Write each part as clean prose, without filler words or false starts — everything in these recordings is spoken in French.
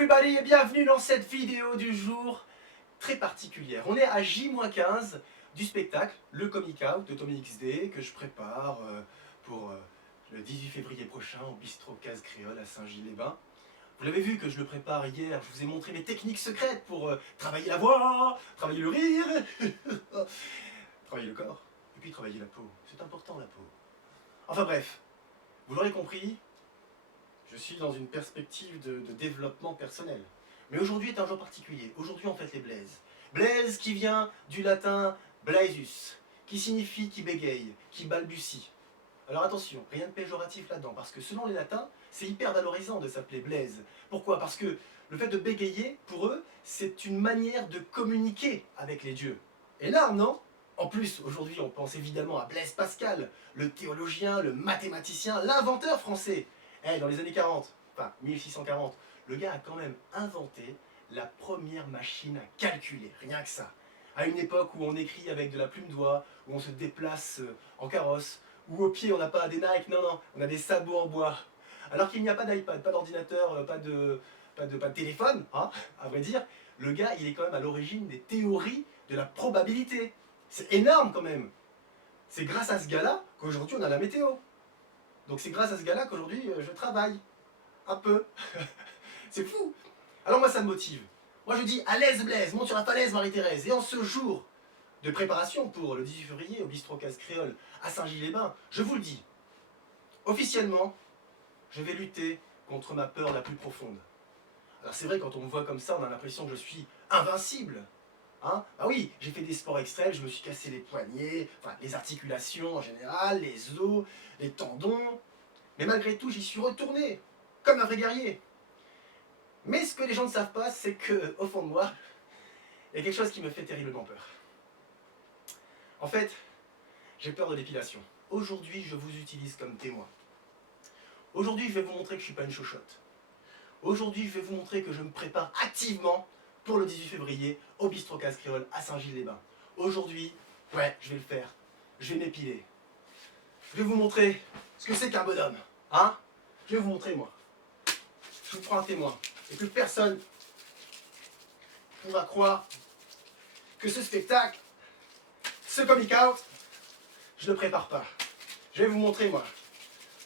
everybody et bienvenue dans cette vidéo du jour très particulière. On est à J-15 du spectacle Le Comic Out de Tommy XD que je prépare pour le 18 février prochain au Bistrot Case Créole à Saint-Gilles-les-Bains. Vous l'avez vu que je le prépare hier, je vous ai montré mes techniques secrètes pour travailler la voix, travailler le rire, travailler le corps et puis travailler la peau. C'est important la peau. Enfin bref, vous l'aurez compris, je suis dans une perspective de développement personnel. Mais aujourd'hui est un jour particulier. Aujourd'hui on fête les Blaise. Blaise qui vient du latin blaisus, qui signifie qui bégaye, qui balbutie. Alors attention, rien de péjoratif là-dedans, parce que selon les latins, c'est hyper valorisant de s'appeler Blaise. Pourquoi? Parce que le fait de bégayer, pour eux, c'est une manière de communiquer avec les dieux. Énorme, non? En plus, aujourd'hui, on pense évidemment à Blaise Pascal, le théologien, le mathématicien, l'inventeur français. Dans les années 40, enfin 1640, le gars a quand même inventé la première machine à calculer, rien que ça. À une époque où on écrit avec de la plume doigt, où on se déplace en carrosse, où au pied on n'a pas des Nike, non, on a des sabots en bois. Alors qu'il n'y a pas d'iPad, pas d'ordinateur, pas de téléphone, hein, à vrai dire, le gars il est quand même à l'origine des théories de la probabilité. C'est énorme quand même. C'est grâce à ce gars-là qu'aujourd'hui on a la météo. Donc c'est grâce à ce gars-là qu'aujourd'hui je travaille. Un peu. C'est fou. Alors moi ça me motive. Moi je dis à l'aise Blaise, monte sur la falaise Marie-Thérèse. Et en ce jour de préparation pour le 18 février au Bistrot Case Créole à Saint-Gilles-les-Bains, je vous le dis, officiellement, je vais lutter contre ma peur la plus profonde. Alors c'est vrai, quand on me voit comme ça, on a l'impression que je suis invincible. Hein? Ah oui, j'ai fait des sports extrêmes, je me suis cassé les poignets, enfin les articulations en général, les os, les tendons. Mais malgré tout, j'y suis retourné, comme un vrai guerrier. Mais ce que les gens ne savent pas, c'est qu'au fond de moi, il y a quelque chose qui me fait terriblement peur. En fait, j'ai peur de l'épilation. Aujourd'hui, je vous utilise comme témoin. Aujourd'hui, je vais vous montrer que je ne suis pas une chochotte. Aujourd'hui, je vais vous montrer que je me prépare activement pour le 18 février au Bistrot Case Créole à Saint-Gilles-les-Bains. Aujourd'hui, ouais, je vais le faire. Je vais m'épiler. Je vais vous montrer ce que c'est qu'un bonhomme. Hein? Je vais vous montrer, moi. Je vous prends un témoin. Et plus personne ne pourra croire que ce spectacle, ce comic out, je ne le prépare pas. Je vais vous montrer, moi,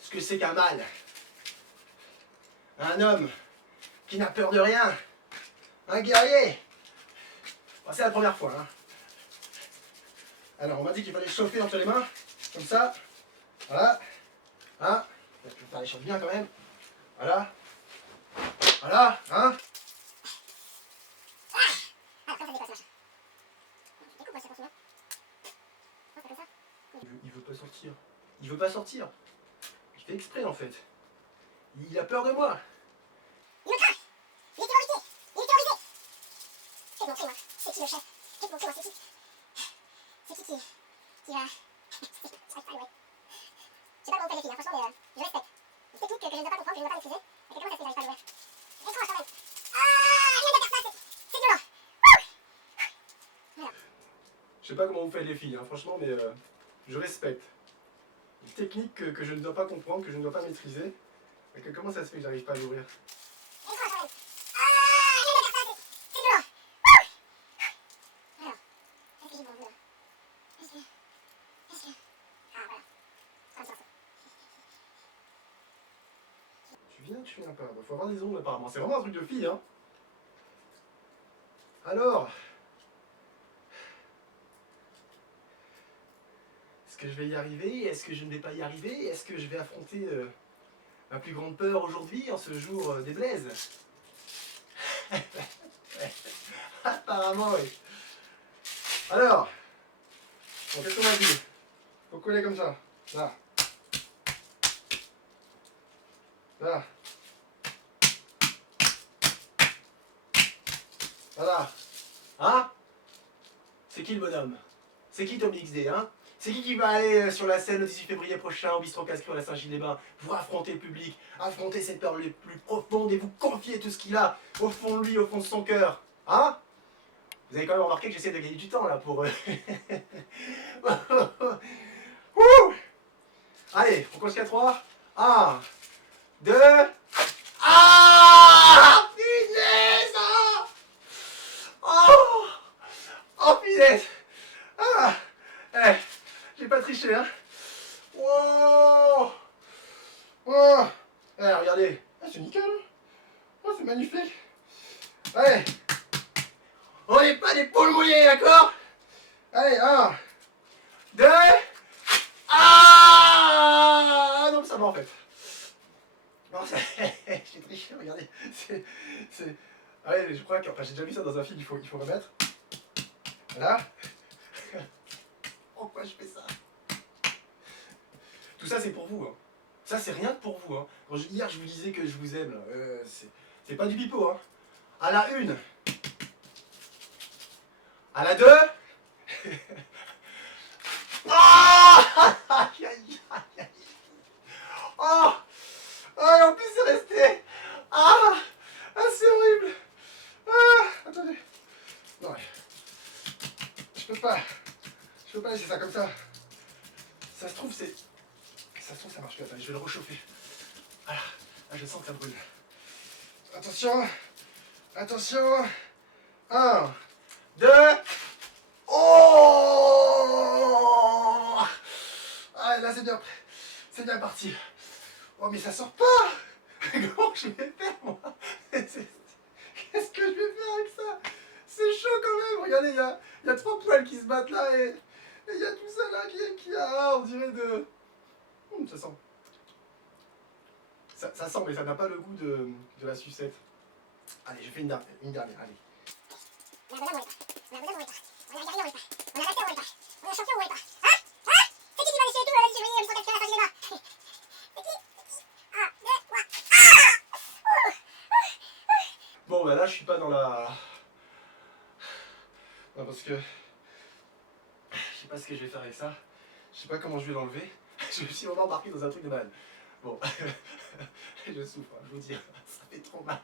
ce que c'est qu'un mâle. Un homme qui n'a peur de rien. Un guerrier. Bon, c'est la première fois. Hein. Alors, on m'a dit qu'il fallait chauffer entre les mains, comme ça. Voilà. Hein? Je vais faire les choses bien quand même. Voilà. Voilà. Hein? Il veut pas sortir. Il veut pas sortir. Il fait exprès en fait. Il a peur de moi. Il me craint. Il est terrorisé. Il est terrorisé. Faites montrer moi. C'est qui le chef? Faites montrer moi, c'est qui? C'est qui va... J'arrive pas à louer. Je sais pas comment on fait les filles, hein, franchement, mais je respecte. Une technique que je ne dois pas comprendre, que je ne dois pas maîtriser. Mais comment ça se fait que j'arrive pas à louer? Étrange quand même. Ah, rien de faire ça, c'est violent. Voilà. Je sais pas comment vous faites les filles, hein, franchement, mais je respecte. Une technique que je ne dois pas comprendre, que je ne dois pas maîtriser. Mais que comment ça se fait que j'arrive pas à l'ouvrir? Étrange quand même. Ah, rien de faire ça, c'est violent. Alors, est-ce que j'ai bon là? Est-ce que... Ah, voilà. Comme ça, Tu viens pas. Faut avoir des ongles apparemment. C'est vraiment un truc de fille, hein. Alors, est-ce que je vais y arriver? Est-ce que je ne vais pas y arriver? Est-ce que je vais affronter ma plus grande peur aujourd'hui, en ce jour des Blaises? Apparemment, oui. Alors, bon, qu'est-ce qu'on a dit? Faut coller comme ça. Là. Là. Voilà. Hein? C'est qui le bonhomme? C'est qui Tommy XD, hein? C'est qui va aller sur la scène le 18 février prochain au Bistrot Case Créole à Saint-Gilles-les-Bains pour affronter le public, affronter cette peur les plus profondes et vous confier tout ce qu'il a au fond de lui, au fond de son cœur? Hein? Vous avez quand même remarqué que j'essaie de gagner du temps là pour... Allez, on compte jusqu'à 3. 1, 2... Ah! Punaise! triché, hein. Wow. Oh. Eh, regardez. Ah, c'est nickel, hein. Oh, c'est magnifique. Allez. On n'est pas des poules mouillées, d'accord? Allez, 1, 2. Ah non, ça va en fait. Non, j'ai triché, regardez. C'est... Allez, je crois que... Enfin, j'ai déjà vu ça dans un film, il faut remettre. Voilà. Pourquoi je fais ça? Tout ça, c'est pour vous. Hein. Ça, c'est rien que pour vous. Hein. Hier, je vous disais que je vous aime. C'est pas du pipeau. Hein. À la 1. À la 2. Ah aïe, aïe, aïe. Oh, oh, et en plus, c'est resté. Ah, c'est horrible. Ah, attendez. Non, je peux pas laisser ça comme ça. Ça se trouve, ça marche plus. Attendez, je vais le réchauffer. Voilà, là, je sens que ça brûle. Attention. Attention. 1, 2. Oh! Ah, là, c'est bien parti. Oh, mais ça sort pas. Comment je vais faire, moi? Qu'est-ce que je vais faire avec ça? C'est chaud quand même. Regardez, il y a 3 poils qui se battent là et il y a tout ça là qui a, on dirait de... ça sent. Ça sent, mais ça n'a pas le goût de la sucette. Allez, je fais une dernière, allez. On a champion ou pas? Hein? Hein? C'est qui va déchirer tout? Vas-y, je vais venir, il faut qu'elle fasse les bras. C'est qui? 1, 2, 3. Bon, bah là, je suis pas dans la... Non, parce que... Je sais pas ce que je vais faire avec ça. Je sais pas comment je vais l'enlever. Je me suis vraiment embarqué dans un truc de malade. Bon, je souffre, hein, je vous dis, ça fait trop mal.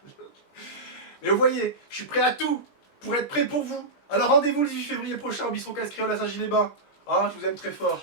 Mais vous voyez, je suis prêt à tout pour être prêt pour vous. Alors rendez-vous le 18 février prochain au Bisson Casse-Créole à Saint-Gilles-les-Bains. Ah, je vous aime très fort.